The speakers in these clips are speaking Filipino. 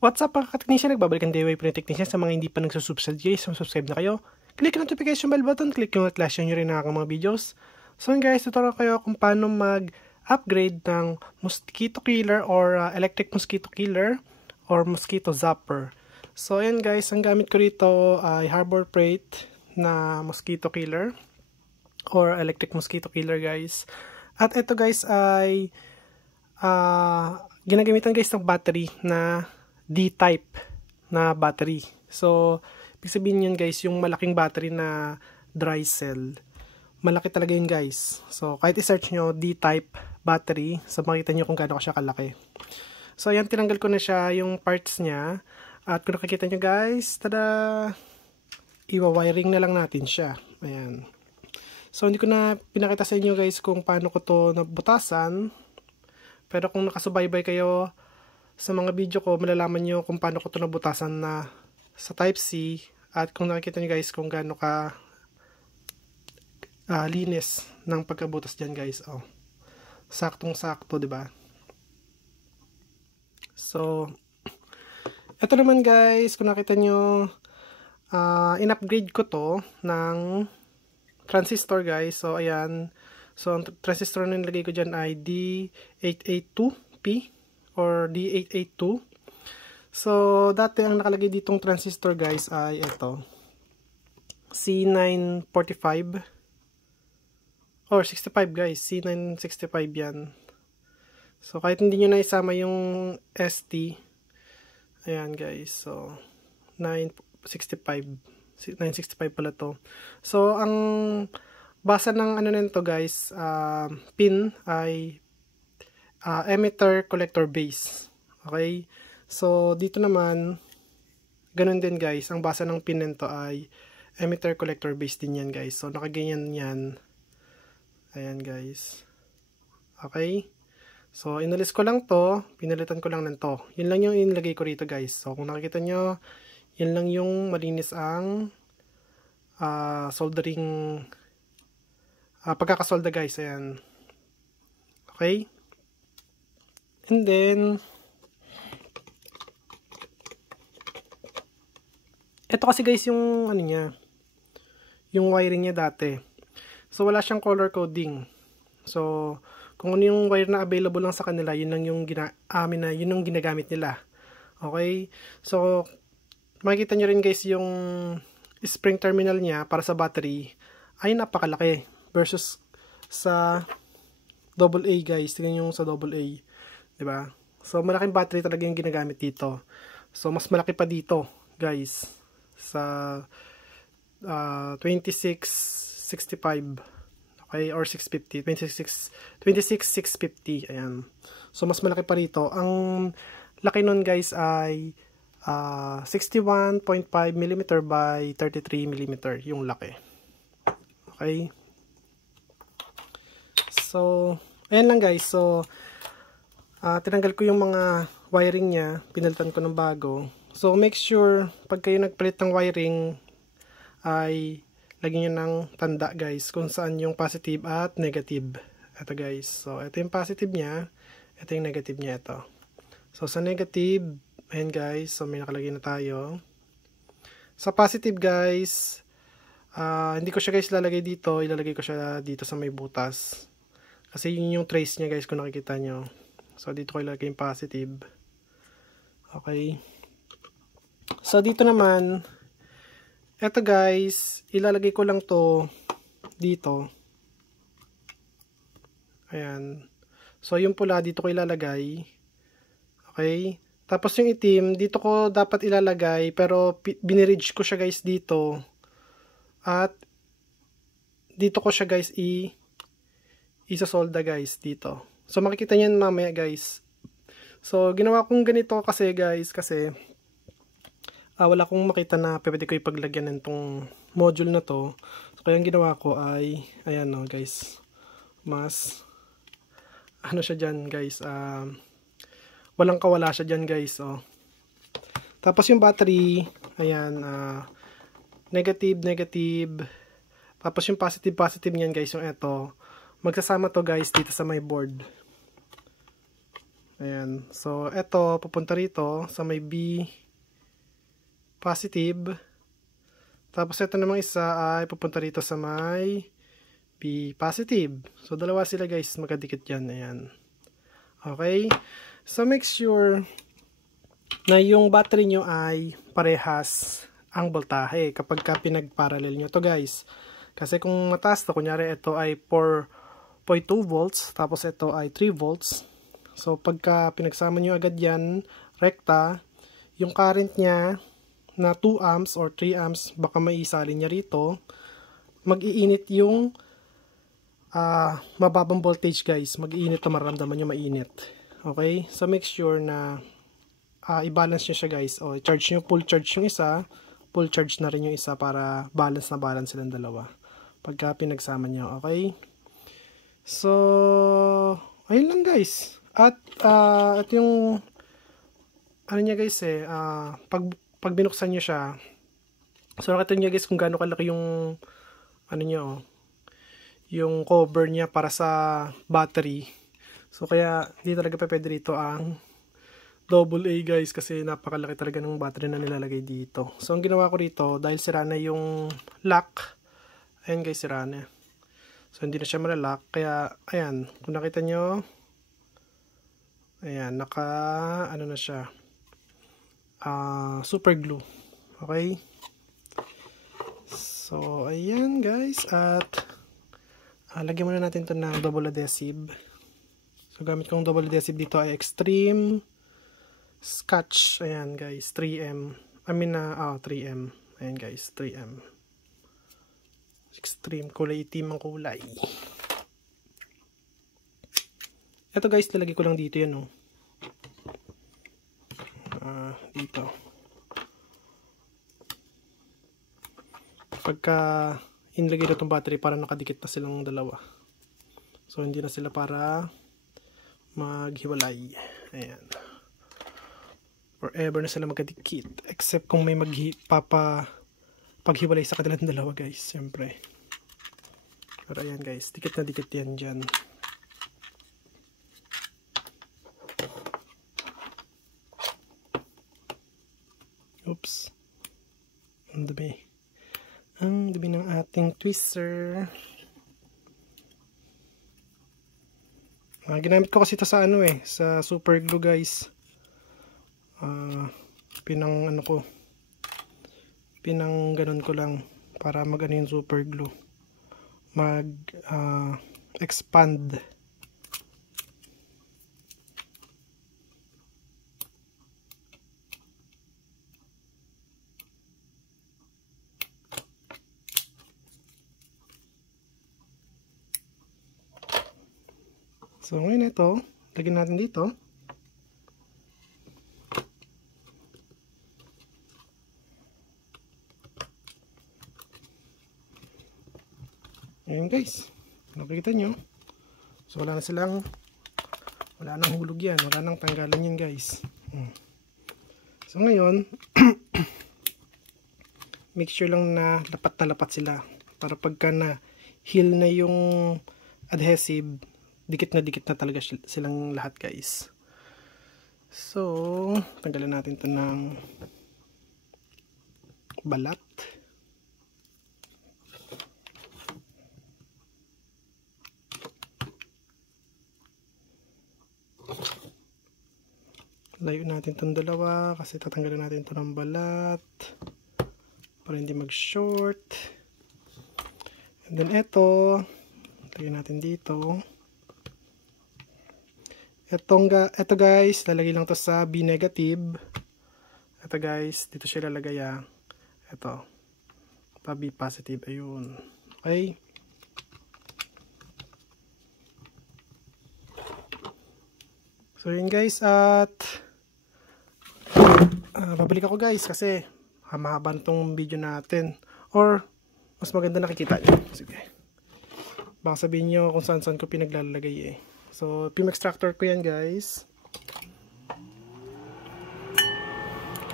What's up mga ka-technician? Nagbabalikan DIY po ng technician. Sa mga hindi pa nagsusubscribe guys, subscribe na kayo. Click yung notification bell button, click yung notification nyo rin ng aking mga videos. So guys, tuturo kayo kung paano mag-upgrade ng mosquito killer or electric mosquito killer or mosquito zapper. So ayan guys, ang gamit ko rito ay Harbor Freight na mosquito killer or electric mosquito killer guys. At ito guys ay ginagamitan guys ng battery na D-type na battery. So, ibig sabihin yun guys, yung malaking battery na dry cell. Malaki talaga yun guys. So, kahit i-search nyo D-type battery, so makita nyo kung gaano siya kalaki. So, ayan, tinanggal ko na siya yung parts niya. At kung nakikita nyo guys, tada! Iwa-wiring na lang natin siya. Ayan. So, hindi ko na pinakita sa inyo guys kung paano ko to nabutasan. Pero kung nakasubaybay kayo sa mga video ko, malalaman nyo kung paano ko ito nabutasan na sa Type-C at kung nakikita nyo guys kung gaano ka linis ng pagkabutas dyan guys. Oh. Saktong-sakto, diba? So, ito naman guys, kung nakita nyo, in-upgrade ko to ng transistor guys. So, ayan. So, ang transistor na nilagay ko dyan ay D882P or D882. So, dati ang nakalagay ditong transistor guys ay ito. C945 or 65 guys. C965 yan. So, kahit hindi nyo na isama yung ST. Ayan guys. So, 965 pala to. So, ang basa ng ano nito guys, pin ay emitter collector base. Okay? So, dito naman, ganun din guys. Ang basa ng pin nito ay emitter collector base din yan guys. So, nakaganyan yan. Ayan guys. Okay? So, inalis ko lang to. Pinalitan ko lang nito. Yun lang yung inilagay ko rito guys. So, kung nakikita nyo, yun lang yung malinis ang soldering pagkakasolda guys. Ayan. Okay? And then, ito kasi guys yung ano niya, yung wiring niya dati. So, wala siyang color coding. So, kung ano yung wire na available lang sa kanila, yun lang yung yun yung ginagamit nila. Okay? So, makikita nyo rin guys yung spring terminal niya para sa battery ay napakalaki versus sa AA guys. Tingnan yung sa AA. Diba? So, malaking battery talaga yung ginagamit dito. So, mas malaki pa dito, guys. Sa 2665. Okay? Or 650. 26650. Ayan. So, mas malaki pa rito. Ang laki nun, guys, ay 61.5 mm by 33 mm. Yung laki. Okay? So, ayan lang, guys. So, tinanggal ko yung mga wiring niya, pinalitan ko ng bago. So, make sure, pag kayo nagpalit ng wiring, ay lagyan nyo ng tanda guys, kung saan yung positive at negative. Ito guys. So, ito yung positive niya, ito yung negative niya, ito. So, sa negative, ayan guys, so may nakalagay na tayo. Sa positive guys, hindi ko siya guys lalagay dito, ilalagay ko siya dito sa may butas. Kasi yun yung trace niya guys, kung nakikita nyo. So, dito ko ilagay yung positive. Okay. So, dito naman, eto guys, ilalagay ko lang to dito. Ayan. So, yung pula, dito ko ilalagay. Okay. Tapos yung itim, dito ko dapat ilalagay, pero biniridge ko siya guys dito. At, dito ko siya guys isasolda guys dito. So, makikita niyan mamaya guys. So, ginawa kong ganito kasi guys, kasi wala akong makita na pwede ko ipaglagyan nitong module na to. So, kaya ang ginawa ko ay, ayan no guys, mas, ano siya dyan guys, walang kawala siya dyan guys. Oh. Tapos yung battery, ayan, negative, negative. Tapos yung positive, positive niyan guys, yung eto. Magsasama to guys dito sa my board. Ayan. So, ito, pupunta rito sa may B positive. Tapos, ito namang isa ay pupunta rito sa may B positive. So, dalawa sila guys, magkadikit yan. Ayan. Okay. So, make sure na yung battery nyo ay parehas ang voltahe kapag ka pinag-parallel nyo to guys. Kasi kung mataas to, kunyari ito ay 4.2 volts, tapos ito ay 3 volts. So, pagka pinagsama nyo agad yan, rekta, yung current niya na 2 amps or 3 amps, baka maisalin niya rito, mag-iinit yung mababang voltage guys. Mag-iinit na maramdaman nyo mainit. Okay? So, make sure na i-balance nyo siya guys. O, charge nyo, full charge yung isa, full charge na rin yung isa para balance na balance silang dalawa. Pagka pinagsama nyo. Okay? So, ayun lang guys. At ito yung ano niya guys pag binuksan niyo siya, so nakita niyo guys kung gaano kalaki yung ano niya yung cover niya para sa battery. So kaya hindi talaga pwede dito ang AA guys kasi napakalaki talaga ng battery na nilalagay dito. So ang ginawa ko rito, dahil sira na yung lock, ayan guys, sira na. So hindi na siya malalock, kaya ayan, kung nakita nyo, ayan, ano na siya, super glue. Okay? So, ayan guys, at lagyan muna natin ito ng double adhesive. So, gamit kong double adhesive dito ay Extreme Scotch. Ayan guys, 3M. 3M. Ayan guys, 3M. Extreme, kulay itim ang kulay. Ito guys, lalagay ko lang dito yan, dito. Pagka inlagay na itong battery, para nakadikit na silang dalawa. So, hindi na sila para maghiwalay. Ayan. Forever na sila magkadikit. Except kung may paghiwalay sa kanilang dalawa guys, siyempre. Pero ayan guys, dikit na dikit yan dyan. Oops. Ang dumi. Ang dumi ng ating twister. Ginamit ko kasi ito sa sa super glue guys. Pinang ganon ko lang para mag-ano yung super glue. Expand. So, ngayon ito, lagyan natin dito. Ayan guys, nakikita nyo. So, wala nang hulog yan, wala nang tanggalan yan guys. So, ngayon, make sure lang na lapat sila. Para pagka na heal na yung adhesive, dikit na talaga silang lahat guys. So, tanggalin natin ito ng balat. Layo natin itong dalawa kasi tatanggalin natin ito ng balat para hindi mag-short. And then ito, lagyan natin dito. Ito guys, lalagay lang to sa B negative. Ito guys, dito siya lalagay ito, pa B positive, ayun. Okay. So yun guys, at babalik ako guys kasi mahaba na tong video natin. Or mas maganda nakikita nyo. Sige. Baka sabihin nyo kung saan ko pinaglalagay So, film extractor ko yan guys.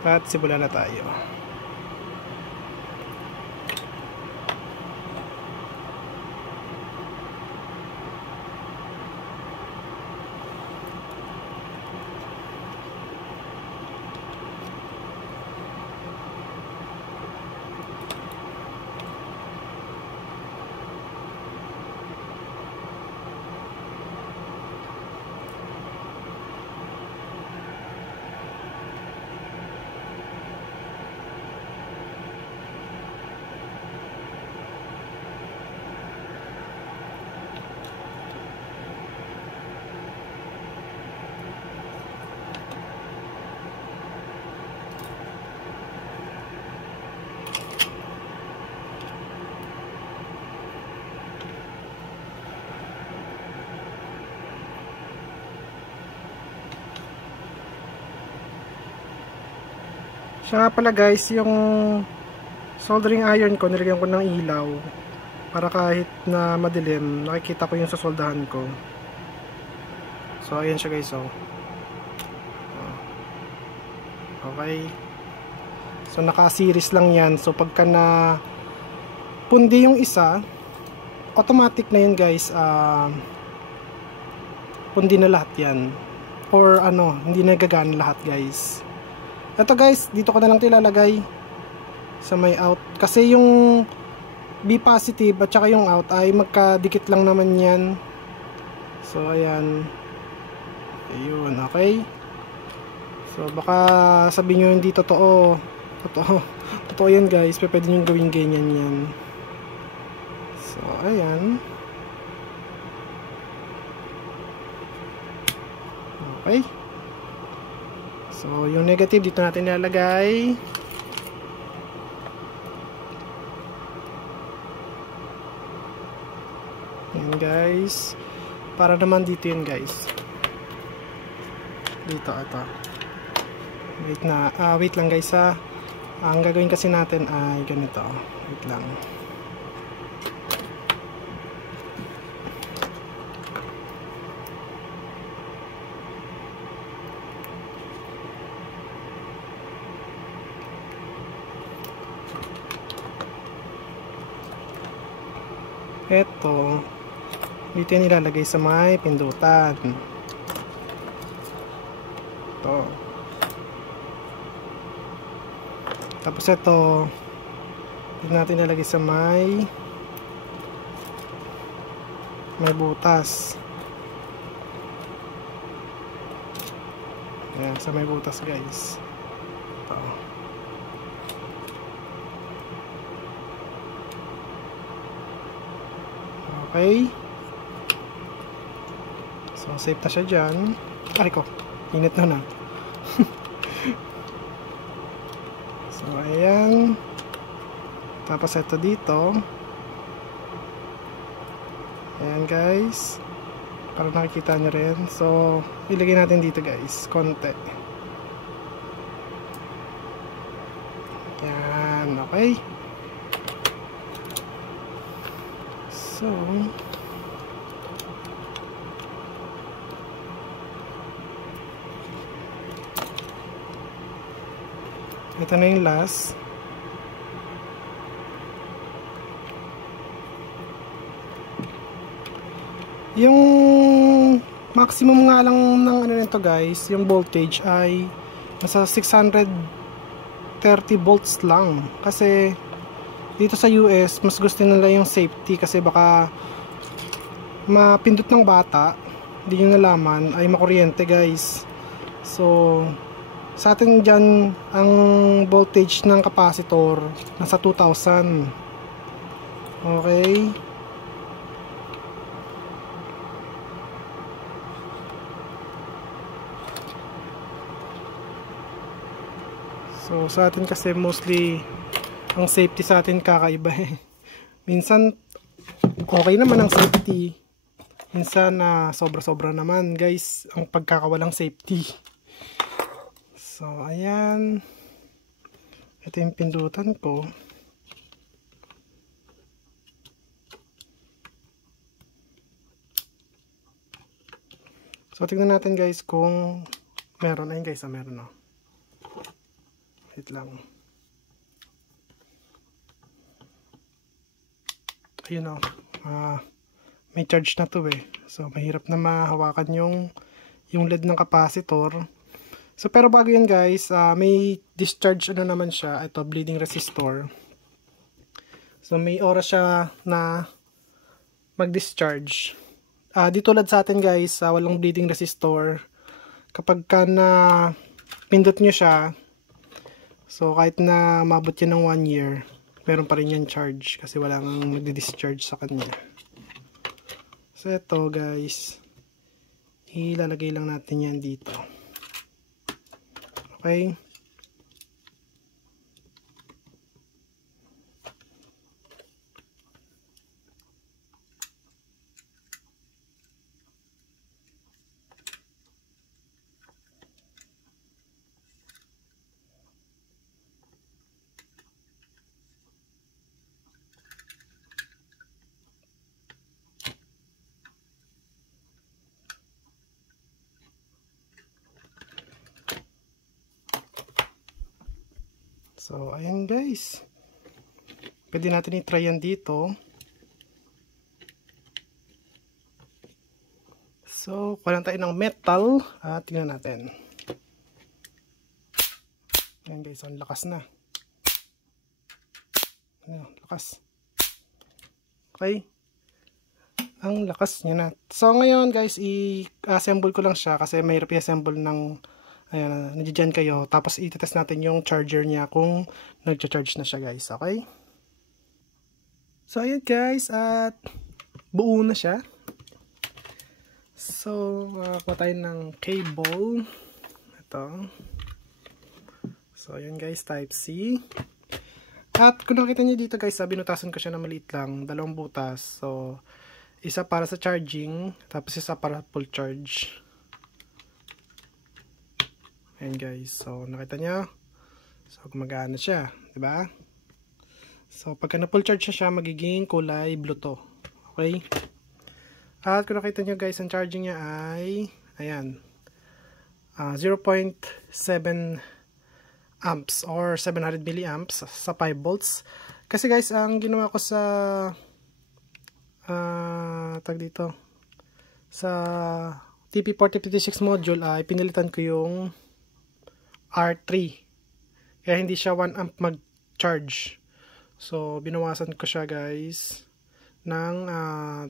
At simulan na tayo. Siya nga pala guys, yung soldering iron ko, nilagyan ko ng ilaw para kahit na madilim, nakikita ko yung sasoldahan ko. So ayan siya guys, oh. Okay. So naka-series lang yan. So pagka na pundi yung isa, automatic na yun guys, pundi na lahat yan. Or ano, hindi na gagana lahat guys. Ito guys, dito ko na lang ilalagay sa may out. Kasi yung B positive at saka yung out ay magkadikit lang naman yan. So ayan. Ayun, okay. So baka sabihin nyo hindi totoo. Totoo yan guys. Pwede nyo gawin ganyan yan. So ayan. Okay. So yung negative dito natin nilalagay. Ayan guys. Para naman dito yun guys. Dito ito. Wait lang guys ha. Ang gagawin kasi natin ay ganito. Wait lang. Ito, dito yung nilalagay sa may pindutan. Ito. Tapos ito, dito natin nilalagay sa may butas. Ayan, sa may butas guys. Ito. Okay. So, safe na siya dyan. Ay ko, init na. So, ayan. Tapos, ito dito. Ayan, guys. Para nakikita nyo rin. So, ilagay natin dito, guys. Konti. Ayan, okay. So, ito na yung last. Yung maximum nga lang ng ano nito guys, yung voltage ay nasa 630 volts lang. Kasi dito sa US, mas gusto nila yung safety kasi baka mapindot ng bata, hindi nyo nalaman, ay makuryente guys. So, sa atin dyan, ang voltage ng capacitor nasa 2,000. Okay. So, sa atin kasi mostly ang safety sa atin kakaiba eh. Minsan okay naman ang safety. Minsan sobra-sobra naman guys ang pagkakawalang safety. So ayan. Ito yung pindutan ko. So tingnan natin guys kung meron. Ayun guys, meron. Wait lang. Ayun may charge na to eh. So mahirap na mahawakan yung LED ng capacitor. So pero bago yan guys, may discharge naman siya. Ito, bleeding resistor. So may oras siya na mag-discharge. Di tulad sa atin guys, walang bleeding resistor. Kapag ka na pindot nyo siya, so kahit na mabot yan ng 1 year, meron pa rin yan charge kasi walang magdi-discharge sa kanya. So ito guys, ilalagay lang natin yan dito. Okay. So, ayan guys. Pwede natin i-try yan dito. So, kuha lang tayo ng metal at tingnan natin. Ayan guys, ang lakas na. Ayan, lakas. Okay. Ang lakas niya na. So, ngayon guys, i-assemble ko lang siya kasi mahirap i-assemble ng ayan, nandiyan kayo. Tapos, i-test natin yung charger niya kung nag-charge na siya guys. Okay? So, ayan guys, at buo na siya. So, kuha tayo ng cable. Ito. So, ayan guys, type C. At kung nakita niyo dito guys, binutasan ko siya na maliit lang. 2 butas. So, isa para sa charging, tapos isa para full charge. Ayan guys. So, nakita niyo? So, gumagana siya. Diba? So, pagka na full charge siya, magiging kulay blue to. Okay? At kung nakita nyo guys, ang charging niya ay, ayan, 0.7 amps or 700 milliamps sa 5 volts. Kasi guys, ang ginawa ko sa, tag dito, sa TP4056 module ay pinilitan ko yung R3. Kaya hindi siya 1 amp mag-charge. So, binawasan ko siya guys ng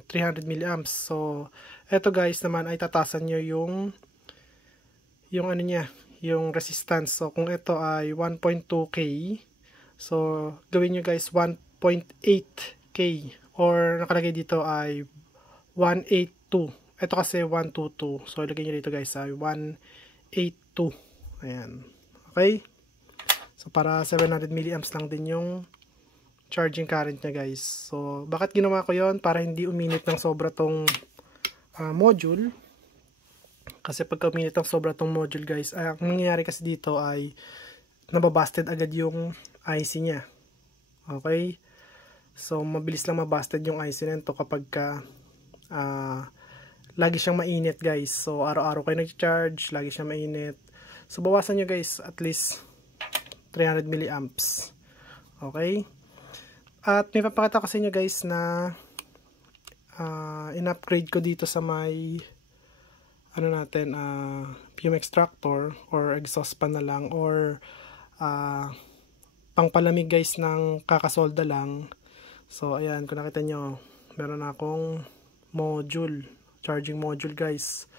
300 milliamps. So, eto guys naman ay tatasan nyo yung ano niya, yung resistance. So, kung ito ay 1.2K, so, gawin nyo guys 1.8K or nakalagay dito ay 182. Ito kasi 122. So, ilagay nyo dito guys ay 182. Ayan. Okay? So, para 700 milliamps lang din yung charging current niya guys. So, bakit ginawa ko yon? Para hindi uminit ng sobra tong module. Kasi pagka uminit ng sobra tong module guys, ang nangyayari kasi dito ay nababasted agad yung IC niya. Okay? So, mabilis lang mabasted yung IC nito kapag lagi siyang mainit guys. So, araw-araw kayo nag-charge, lagi siyang mainit. So, bawasan nyo guys at least 300 milliamps. Okay? At may papakita ko sa inyo guys na in-upgrade ko dito sa may ano natin, fume extractor or exhaust pan na lang or pangpalamig guys ng kakasolda lang. So ayan, kung nakita nyo, meron akong module, charging module guys.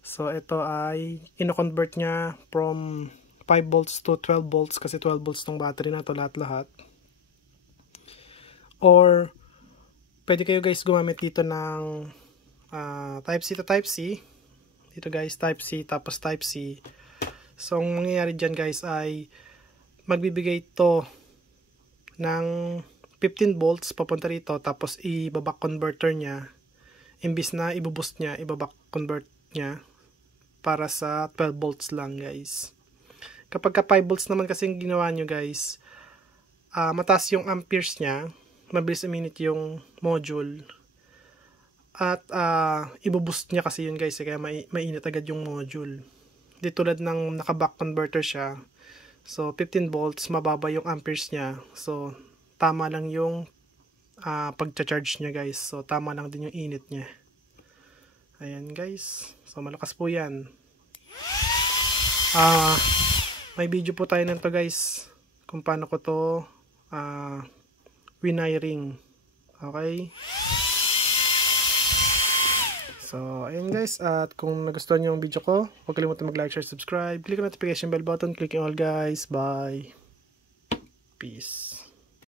So ito ay ino-convert niya from 5 volts to 12 volts kasi 12 volts tong battery na to lahat-lahat. Or, pwede kayo guys gumamit dito ng Type C to Type C. Dito guys, Type C, tapos Type C. So, ang mangyayari dyan guys ay magbibigay ito ng 15 volts papunta rito, tapos i-back converter niya. Imbis na i-boost niya, i-back convert niya para sa 12 volts lang guys. Kapag ka 5 volts naman kasi yung ginawa nyo guys, mataas yung amperes niya, mabilis uminit yung module at ibuboost niya kasi yun guys, kaya mainit agad yung module. Di tulad ng naka-back converter siya, so 15 volts, mababa yung amperes niya, so tama lang yung pagcha-charge niya guys, so tama lang din yung init niya. Ayan guys, so malakas po yan. May video po tayo nito guys kung paano ko to wiring. Okay? So, ayun guys. At kung nagustuhan nyo yung video ko, huwag kalimutan mag-like, share, subscribe. Click ang notification bell button. Click all guys. Bye. Peace.